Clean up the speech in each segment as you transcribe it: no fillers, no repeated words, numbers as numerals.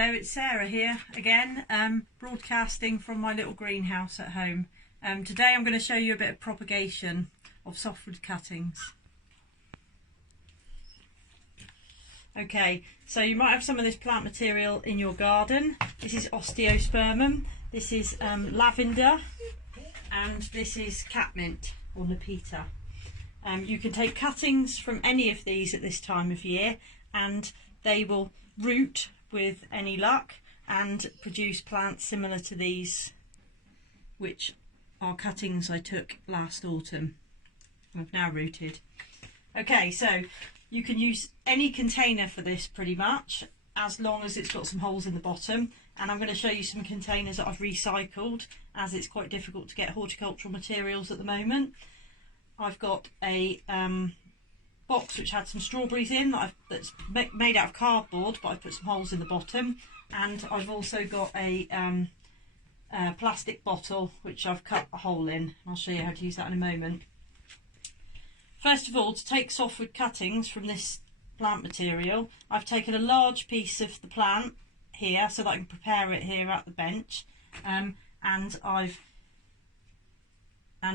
Hello, it's Sarah here again, broadcasting from my little greenhouse at home. Today I'm going to show you a bit of propagation of softwood cuttings. Okay, so you might have some of this plant material in your garden. This is osteospermum, this is lavender, and this is catmint or lepita. You can take cuttings from any of these at this time of year and they will root with any luck and produce plants similar to these, which are cuttings I took last autumn. I've now rooted. Okay, so you can use any container for this pretty much, as long as it's got some holes in the bottom. And I'm going to show you some containers that I've recycled, as it's quite difficult to get horticultural materials at the moment. I've got a box which had some strawberries in that's made out of cardboard, but I've put some holes in the bottom, and I've also got a plastic bottle which I've cut a hole in. I'll show you how to use that in a moment. First of all, to take softwood cuttings from this plant material, I've taken a large piece of the plant here so that I can prepare it here at the bench, and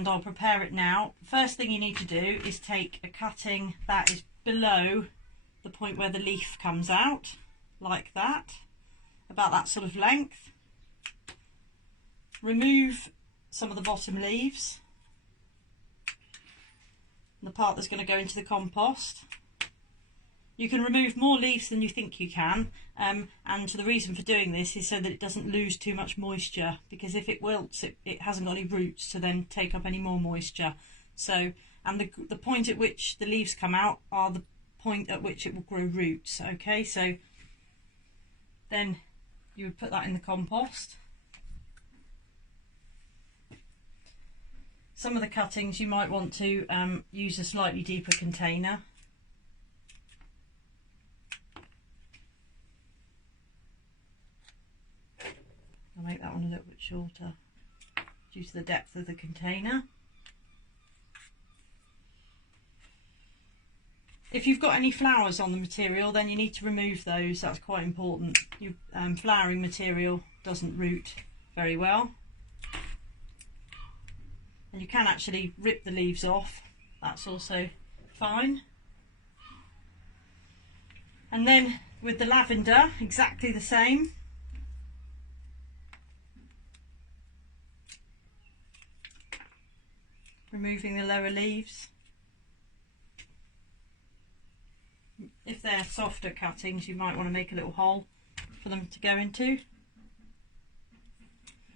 I'll prepare it now. First thing you need to do is take a cutting that is below the point where the leaf comes out, like that, about that sort of length. Remove some of the bottom leaves, and the part that's going to go into the compost. You can remove more leaves than you think you can, and the reason for doing this is so that it doesn't lose too much moisture, because if it wilts it hasn't got any roots to then take up any more moisture. So, and the point at which the leaves come out are the point at which it will grow roots. Okay, so then you would put that in the compost. Some of the cuttings you might want to use a slightly deeper container. I'll make that one a little bit shorter due to the depth of the container. If you've got any flowers on the material, then you need to remove those. That's quite important. Your flowering material doesn't root very well. And you can actually rip the leaves off. That's also fine. And then with the lavender, exactly the same. Removing the lower leaves. If they're softer cuttings, you might want to make a little hole for them to go into.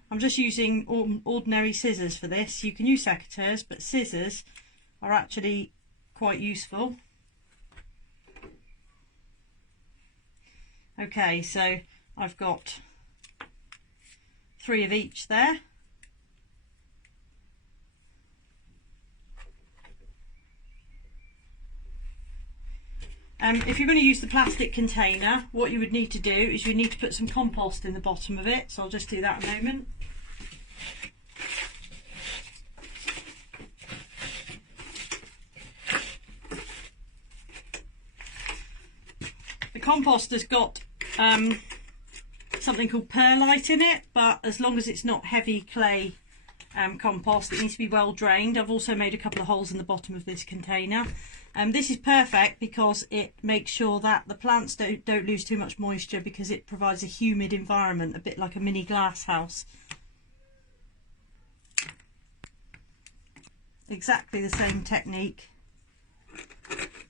I'm just using ordinary scissors for this. You can use secateurs, but scissors are actually quite useful. Okay, so I've got 3 of each there. If you're going to use the plastic container, what you would need to do is you need to put some compost in the bottom of it. So I'll just do that in a moment. The compost has got something called perlite in it, but as long as it's not heavy clay compost, it needs to be well drained. I've also made a couple of holes in the bottom of this container. This is perfect because it makes sure that the plants don't lose too much moisture, because it provides a humid environment, a bit like a mini glass house. Exactly the same technique,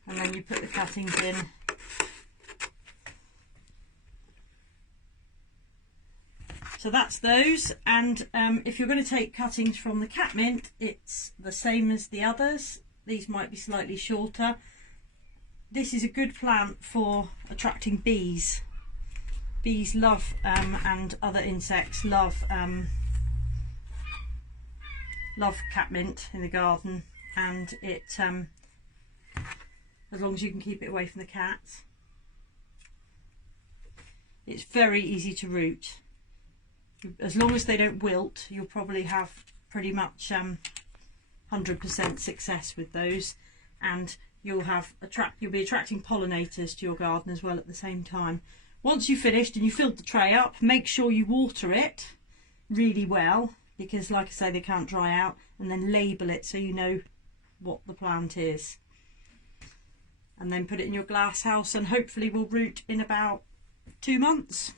and then you put the cuttings in. So that's those, and if you're going to take cuttings from the catmint, it's the same as the others. These might be slightly shorter. This is a good plant for attracting bees. Bees love, and other insects love catmint in the garden, and it as long as you can keep it away from the cats. It's very easy to root. As long as they don't wilt, you'll probably have pretty much 100% success with those, and you'll be attracting pollinators to your garden as well at the same time. Once you've finished and you filled the tray up, make sure you water it really well, because like I say, they can't dry out, and then label it so you know what the plant is. And then put it in your glass house and hopefully will root in about 2 months.